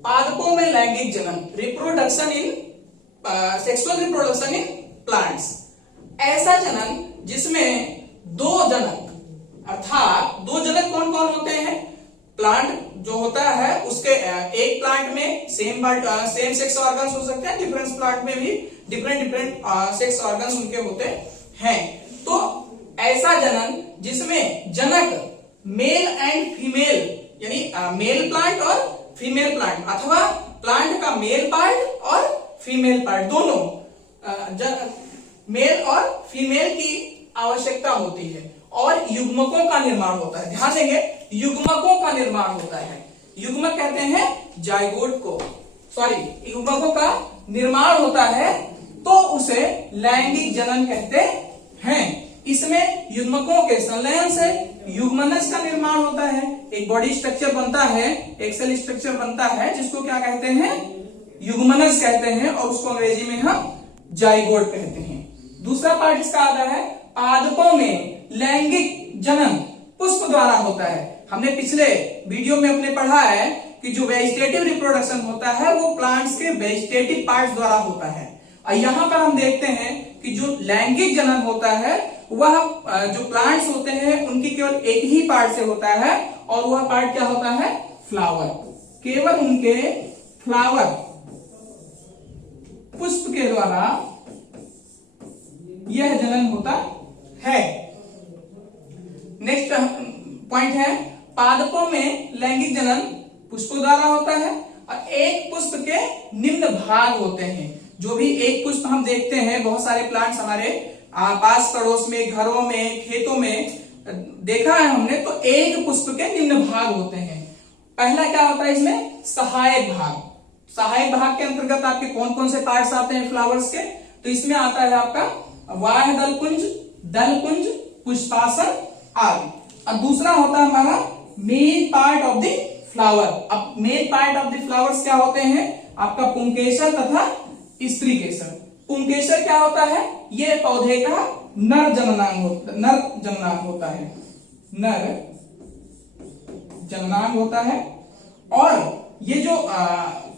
पादपों में लैंगिक जनन, reproduction in sexual reproduction in plants, ऐसा जनन जिसमें दो जनक, अर्थात दो जनक कौन कौन होते हैं? प्लांट जो होता है उसके एक प्लांट में सेम सेक्स ऑर्गन्स हो सकते हैं, डिफरेंट प्लांट में भी डिफरेंट सेक्स ऑर्गन्स उनके होते हैं। तो ऐसा जनन जिसमें जनक मेल एंड फीमेल, यानी मेल प्लांट और फीमेल प्लांट, अथवा प्लांट का मेल पार्ट और फीमेल पार्ट दोनों मेल और फीमेल की आवश्यकता होती है, और युग्मकों का निर्माण होता है। ध्यान देंगे, युग्मकों का निर्माण होता है। युग्मक कहते हैं जाइगोट को, युग्मकों का निर्माण होता है तो उसे लैंगिक जनन कहते हैं। इसमें युग्मकों के संलयन से युग्मनज का निर्माण होता है, एक बॉडी स्ट्रक्चर बनता है, एक सेल स्ट्रक्चर बनता है, जिसको क्या कहते हैं? युग्मनज कहते हैं, और उसको अंग्रेजी में हम जाइगोट कहते हैं। दूसरा पार्ट इसका आता है, पादपों में लैंगिक जनन पुष्प द्वारा होता है। हमने पिछले वीडियो में अपने पढ़ा है कि जो वेजिटेटिव रिप्रोडक्शन होता है वो प्लांट्स के वेजिटेटिव पार्ट्स द्वारा होता है, और यहाँ पर हम देखते हैं कि जो लैंगिक जनन होता है वह जो प्लांट्स होते हैं उनकी केवल एक ही पार्ट से होता है, और वह पार्ट क्या होता है? फ्लावर। केवल उनके फ्लावर पुष्प के द्वारा यह जनन होता है। नेक्स्ट पॉइंट है, पादपों में लैंगिक जनन पुष्प द्वारा होता है, और एक पुष्प के निम्न भाग होते हैं। जो भी एक पुष्प हम देखते हैं, बहुत सारे प्लांट्स हमारे पास पड़ोस में, घरों में, खेतों में देखा है हमने, तो एक पुष्प के निम्न भाग होते हैं। पहला क्या होता है इसमें? सहायक भाग। सहायक भाग के अंतर्गत आपके कौन कौन से पार्ट्स आते हैं फ्लावर्स के? तो इसमें आता है आपका बाह्य दलपुंज, दलपुंज, पुष्पासन आदि। और दूसरा होता है हमारा main part of the flower. अब main part of the flowers क्या होते हैं? आपका पुंकेसर तथा स्त्रीकेसर। पुंकेसर क्या होता है? ये पौधे का नर जननांग होता है, नर जननांग होता है। और ये जो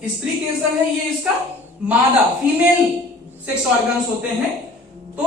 स्त्रीकेसर है ये इसका मादा, फीमेल सेक्स ऑर्गन्स होते हैं। तो